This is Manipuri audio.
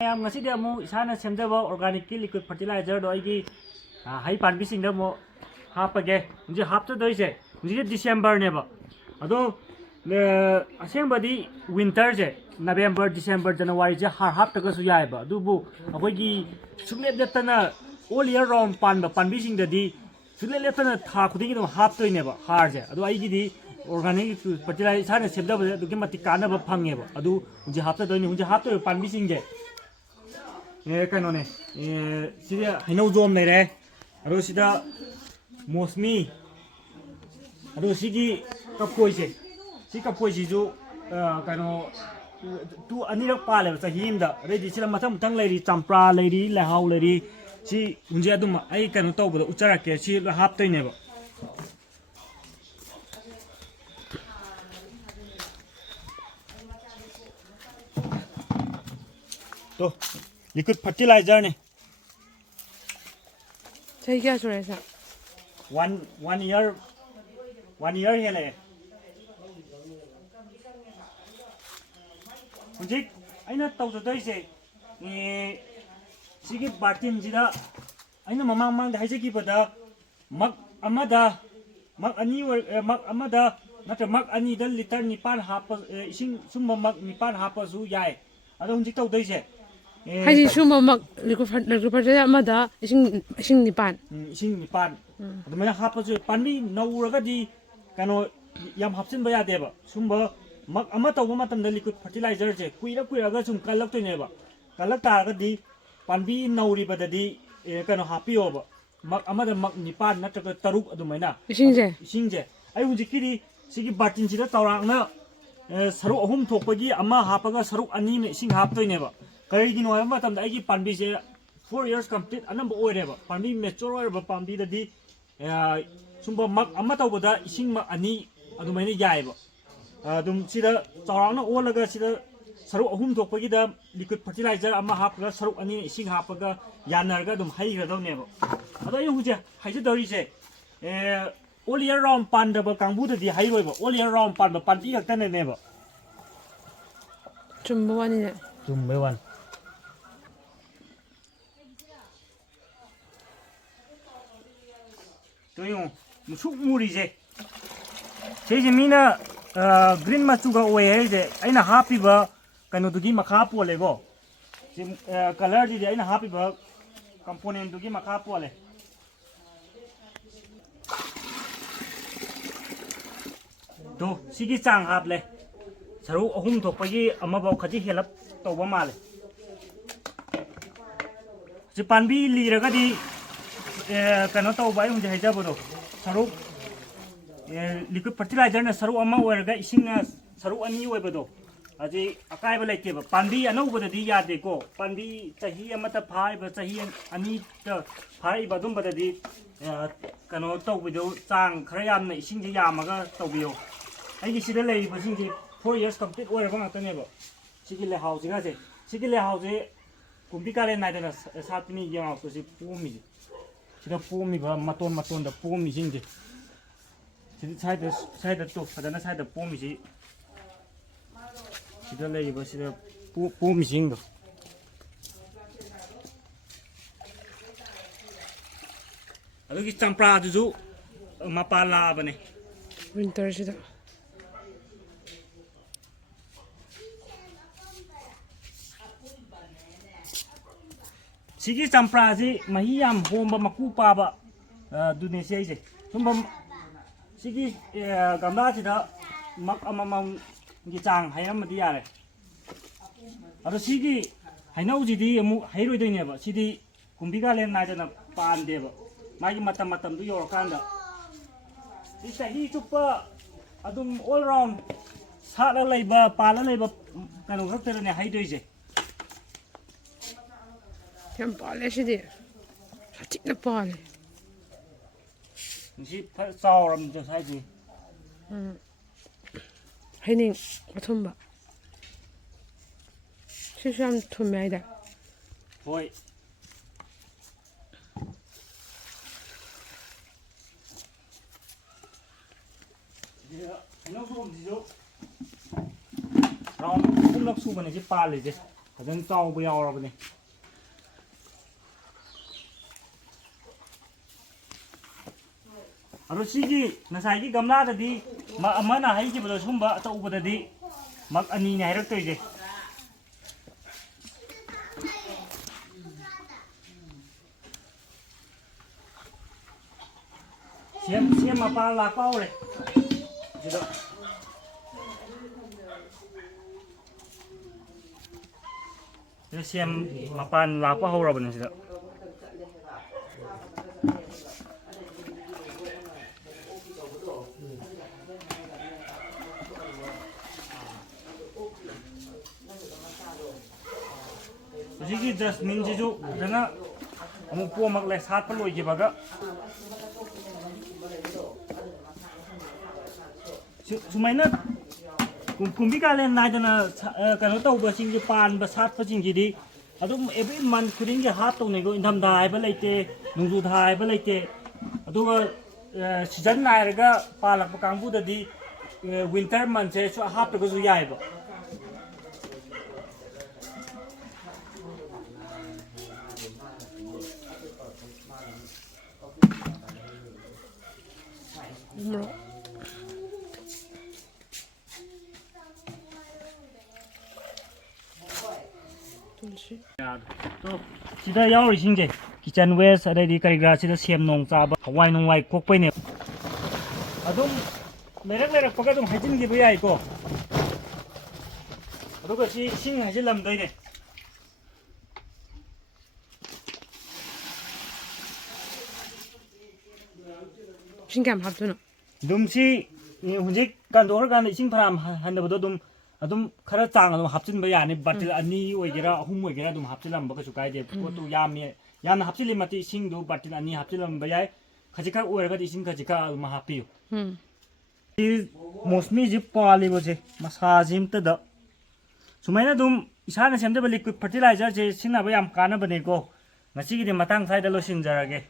ꯌꯥꯝ ꯉꯁꯤꯗꯤ ꯑꯃꯨꯛ ꯏꯁꯥꯅ ꯁꯦꯝꯖꯕ ꯑꯣꯔꯒꯥꯅꯤꯛꯀꯤ ꯂꯤꯀ꯭ꯋꯤꯗ ꯐꯔꯇꯤꯂꯥꯏꯖꯔꯗꯣ ꯑꯩꯒꯤ ꯍꯩ ꯄꯥꯟꯕꯤꯁꯤꯡꯗ ꯑꯃꯨꯛ ꯍꯥꯞꯄꯒꯦ ꯍꯧꯖꯤꯛ ꯍꯥꯞꯆꯗꯣꯏꯁꯦ ꯍꯧꯖꯤꯛꯁꯦ ꯗꯤꯁꯦꯝꯕꯔꯅꯦꯕ ꯑꯗꯣ ꯑꯁꯦꯡꯕꯗꯤ ꯋꯤꯟꯇꯔꯁꯦ ꯅꯕꯦꯝꯕꯔ ꯗꯤꯁꯦꯝꯕꯔ ꯖꯅꯋꯥꯔꯤꯁꯦ ꯍꯥꯔ ꯍꯥꯞꯇ꯭ꯔꯒꯁꯨ ꯌꯥꯏꯑꯕ ꯑꯗꯨꯕꯨ ꯑꯩꯈꯣꯏꯒꯤ ꯁꯨꯡꯂꯦꯞ ꯂꯦꯞꯇꯅ ꯑꯣꯜ ꯏꯌꯔ ꯔꯥꯎꯟ ꯄꯥꯟꯕ ꯄꯥꯟꯕꯤꯁꯤꯡꯗꯗꯤ ꯁꯨꯡꯂꯦꯞ ꯂꯦꯞꯇꯅ ꯊꯥ ꯈꯨꯗꯤꯡꯒꯤ ꯑꯗꯨꯝ ꯍꯥꯞꯇꯣꯏꯅꯦꯕ ꯍꯥꯔꯁꯦ ꯑꯗꯣ ꯑꯩꯒꯤꯗꯤ ꯑꯣꯔꯒꯥꯅꯤꯛ ꯐꯔꯇꯤꯂꯥꯏꯖꯔ ꯏꯁꯥꯅ ꯁꯦꯝꯖꯕꯁꯦ ꯑꯗꯨꯛꯀꯤ ꯃꯇꯤꯛ ꯀꯥꯟꯅꯕ ꯐꯪꯉꯦꯕ ꯑꯗꯨ ꯍꯧꯖꯤꯛ ꯍꯥꯞꯆꯗꯣꯏꯅꯤ ꯍꯧꯖꯤꯛ ꯍꯥꯞꯇꯣꯏꯕ ꯄꯥꯟꯕꯤꯁꯤꯡꯁꯦ ꯀꯩꯅꯣꯅꯦ ꯁꯤꯗ ꯍꯩꯅꯧꯖꯣꯝ ꯂꯩꯔꯦ ꯑꯗꯣ ꯁꯤꯗ ꯃꯣꯁꯃꯤ ꯑꯗꯣ ꯁꯤꯒꯤ ꯀꯐꯣꯏꯁꯦ ꯁꯤ ꯀꯐꯣꯏꯁꯤꯁꯨ ꯀꯩꯅꯣ ꯑꯅꯤꯔꯛ ꯄꯥꯜꯂꯦꯕ ꯆꯍꯤ ꯑꯃꯗ ꯑꯗꯩꯗꯤ ꯁꯤꯗ ꯃꯊꯪ ꯂꯩꯔꯤ ꯆꯝꯄ꯭ꯔꯥ ꯂꯩꯔꯤ ꯂꯩꯍꯥꯎ ꯂꯩꯔꯤ ꯁꯤ ꯍꯧꯖꯤꯛ ꯑꯗꯨꯝ ꯑꯩ ꯀꯩꯅꯣ ꯇꯧꯕꯗ ꯎꯠꯆꯔꯛꯀꯦ ꯁꯤ ꯍꯥꯞꯇꯣꯏꯅꯦꯕ तो लिक्विड फर्टिलाइजर ने सही क्या सुने सा वन ईयर है ले मुझे अइना तौजदोइसे सिगी बार्टिन जिदा अइना ममांग दा हाइजे कीबदा मग अनी मग अमदा नत्र मग अनी द लिटर निपान हाप इसिंग सुम मग निपान हापसु याय अदो हुंजि तौदोइसे हाइजी सुममक लिक्विड अमदा इसिंग निपान इसिंग निपान अदुमैना हापसु पानी नौरगदि कनो याम हापसिनबा यादेबा सुमबा मग अमा तौबा मतमदा लिक्विड फर्टिलाइजर जे कुइरगा सुम कलक्तोइनेबा कलक तारगदि पानी नौरिबददि कनो हापियोबा मग अमदा मग निपान नत्रगा तरुक अदुमैना इसिंजे आई हुजिकिदि सिगी बार्टिन सिदा तौरांगना सरुक अहुम थोकपगी अमा हापगा सरुक अनी ने इसिंग हापतोइनेबा करिगिनो हाइबा मतमदा आइगी पानबीसे 4 years complete अनंब ओइरेबा पानबी मैच्योर ओइरेबा पानबीददि सुंबा मग अमा तौबदा इसिंग मग अनी अदुमैना याइबा अदुम सिदा चौरांगना ओलगा सिदा सरुक अहुम थोकपगीदा लिक्विड फर्टिलाइजर अमा हापगा सरुक अनी इसिंग हापगा यानरगा अदुम हाइग्रदौनेबा अदो आइ हुजे हाइजदौरिसे ऑल ईयर राउंड पानदबा कांगबुददि हाइरोइबा ऑल ईयर राउंड पानबा पानबी खक्तनेनेबा चुम्बा वानी चुम्बे वान तो यो मुसुक मुरीजे सेजे मीना ग्रीन मचुगा ओए हेजे अइना हापिबा कनोदुगी मखा पोलेगो जे कलर दिदि अइना हापिबा कंपोनेंट दुगी मखा पोले तो सिगी चांग हापले सरू अहुम थोकपगी अमबाव खजी हेलप तौबा माले जे पानबी लीरगदि कनो तौबा आई हुंजे हाइजाबदो सरू लिक्विड फर्टिलाइजर ना सरू अमा ओरगा इसिंगना सरू अनी ओइबदो अजे अकायबा लेतेबा पानबी अनौबददि यादेको पानबी चही अमता फाइबा चही अनी त फाइबा दुमबददि कनो तौबदो चांग खरा यामना इसिंजे यामगा तौबियो आइगी सिदा लेइबा सिंजे 4 years complete ओइरबा ngaktaनेबा सिगी ले हाउजिंगासे सिगी ले हाउजे कुंबी काले नाइदना सातनी यावतो सि पोमी सिदा पोमी बा मटोन दा पोमी सिंजे सिदा साइड तो फदना साइड पोमी सि सिदा लेइबा सिदा पोमी सिंगो अदुगी चंप्रा दुजु मपाला बने विंटर सिदा सिगी चंप्रा जी मही याम होंबा मकू पाबा दुने से जे सुंबा सिगी गमला सिदा मक अममम गी चांग हायरमदि यारे अदो सिगी हाइनौ जिदि अमु हाइरोइदोइनेबा सिदि कुंबिगा लेन नाजना पानदेबा मागी मतम दु योरकांदा सि चाही चुप्पा अदुम ऑल राउंड साला लैबा पाला लैबा कनो खक्तरने हाइदोइजे Yang paling sih dia, sakit nak paling. Mesti sauram je saja. Ini macam apa? Sesuatu macam apa? Hoi. Dia, nak suruh dia. Round, pun nak suruh mana je paling je. ꯐꯖꯅ ꯆꯥꯎꯕ ꯌꯥꯎꯔꯕꯅꯤ ꯑꯗꯣ ꯁꯤꯒꯤ ꯉꯁꯥꯏꯒꯤ ꯒꯝꯂꯥꯗꯗꯤ ꯃꯛ ꯑꯃꯅ ꯍꯩꯈꯤꯕꯗꯣ ꯁꯨꯝꯕ ꯑꯆꯧꯕꯗꯗꯤ ꯃꯛ ꯑꯅꯤꯅꯦ ꯍꯥꯏꯔꯛꯇꯣꯏꯁꯦ ꯁꯦꯝ ꯃꯄꯥꯟ ꯂꯥꯛꯄ ꯍꯧꯔꯦ ꯁꯤꯗ ꯁꯦꯝ ꯃꯄꯥꯟ ꯂꯥꯛꯄ ꯍꯧꯔꯕꯅꯤ ꯁꯤꯗ ꯍꯧꯖꯤꯛꯀꯤ ꯖꯁꯃꯤꯟꯁꯤꯁꯨ ꯐꯖꯅ ꯑꯃꯨꯛ ꯄꯣꯝꯃꯛꯂꯦ ꯁꯥꯠꯄ ꯂꯣꯏꯈꯤꯕꯒ ꯁꯨꯃꯥꯏꯅ ꯀꯨꯝꯕꯤ ꯀꯥꯂꯦꯟ ꯅꯥꯏꯗꯅ ꯀꯩꯅꯣ ꯇꯧꯕꯁꯤꯡꯁꯦ ꯄꯥꯟꯕ ꯁꯥꯠꯄꯁꯤꯡꯁꯤꯗꯤ ꯑꯗꯨꯝ ꯑꯦꯕ꯭ꯔꯤ ꯃꯟ ꯈꯨꯗꯤꯡꯒꯤ ꯍꯥꯞꯇꯧꯅꯤꯀꯣ ꯏꯪꯊꯝꯊꯥ ꯍꯥꯏꯕ ꯂꯩꯇꯦ ꯅꯣꯡꯖꯨꯊꯥ ꯍꯥꯏꯕ ꯂꯩꯇꯦ ꯑꯗꯨꯒ ꯁꯤꯖꯟ ꯅꯥꯏꯔꯒ ꯄꯥꯜꯂꯛꯄ ꯀꯥꯡꯕꯨꯗꯗꯤ ꯋꯤꯟꯇꯔ ꯃꯟꯁꯦ ꯍꯥꯞꯇ꯭ꯔꯒꯁꯨ ꯌꯥꯏꯑꯕ ꯃꯣꯔꯣꯛ ꯇꯨꯜꯁꯤ ꯁꯤꯗ ꯌꯥꯎꯔꯤꯁꯤꯡꯁꯦ ꯀꯤꯆꯟ ꯋꯦꯁ ꯑꯗꯩꯗꯤ ꯀꯔꯤ ꯀꯔꯥ ꯁꯤꯗ ꯁꯦꯝ ꯅꯣꯡ ꯆꯥꯕ ꯍꯋꯥꯏ ꯅꯨꯡꯋꯥꯏ ꯀꯣꯛꯄꯩꯅꯦ ꯑꯗꯨꯝ ꯂꯩꯔꯛꯄꯒ ꯑꯗꯨꯝ ꯍꯩꯖꯤꯟꯈꯤꯕ ꯌꯥꯏꯀꯣ ꯑꯗꯨꯒ ꯁꯤ ꯏꯁꯤꯡ ꯍꯩꯖꯤꯜꯂꯝꯗꯣꯏꯅꯦ ꯏꯁꯤꯡ ꯀꯌꯥꯝ ꯍꯥꯞꯇꯣꯏꯅꯣ ꯑꯗꯨꯝ ꯁꯤ ꯍꯧꯖꯤꯛ ꯀꯟꯗꯣꯛꯈ꯭ꯔꯀꯥꯟꯗ ꯏꯁꯤꯡ ꯐꯅꯌꯥꯝ ꯍꯟꯊꯕꯗꯣ ꯑꯗꯨꯝ ꯈꯔ ꯆꯥꯡ ꯑꯗꯨꯝ ꯍꯥꯞꯆꯤꯟꯕ ꯌꯥꯅꯤ ꯕꯥꯔꯇꯤꯜ 2 ꯑꯣꯏꯒꯦꯔꯥ 3 ꯑꯣꯏꯒꯦꯔꯥ ꯑꯗꯨꯝ ꯍꯥꯞꯆꯤꯜꯂꯝꯕ ꯀꯩꯁꯨ ꯀꯥꯏꯗꯦ ꯄꯣꯠꯇꯨ ꯌꯥꯝꯅ ꯍꯥꯞꯆꯤꯜꯂꯤ ꯃꯇꯤꯛ ꯏꯁꯤꯡꯗꯨ ꯕꯥꯔꯇꯤꯜ 2 ꯍꯥꯞꯆꯤꯜꯂꯝꯕ ꯌꯥꯏ ꯈꯖꯤꯛꯈꯛ ꯑꯣꯏꯔꯒꯗꯤ ꯏꯁꯤꯡ ꯈꯖꯤꯛꯈꯛ ꯑꯗꯨꯝ ꯍꯥꯞꯄꯤꯌꯨ ꯃꯣꯁꯃꯤꯁꯤ ꯄꯥꯜꯂꯤꯕꯁꯦ ꯃꯁꯥꯁꯤ ꯑꯝꯇꯗ ꯁꯨꯃꯥꯏꯅ ꯑꯗꯨꯝ ꯏꯁꯥꯅ ꯁꯦꯝꯖꯕ ꯂꯤꯀ꯭ꯋꯤꯠ ꯐꯔꯇꯤꯂꯥꯏꯖꯔꯁꯦ ꯁꯤꯖꯤꯟꯅꯕ ꯌꯥꯝ ꯀꯥꯟꯅꯕꯅꯦꯀꯣ ꯉꯁꯤꯒꯤꯗꯤ ꯃꯇꯥꯡ ꯁ꯭ꯋꯥꯏꯗ ꯂꯣꯏꯁꯤꯟꯖꯔꯒꯦ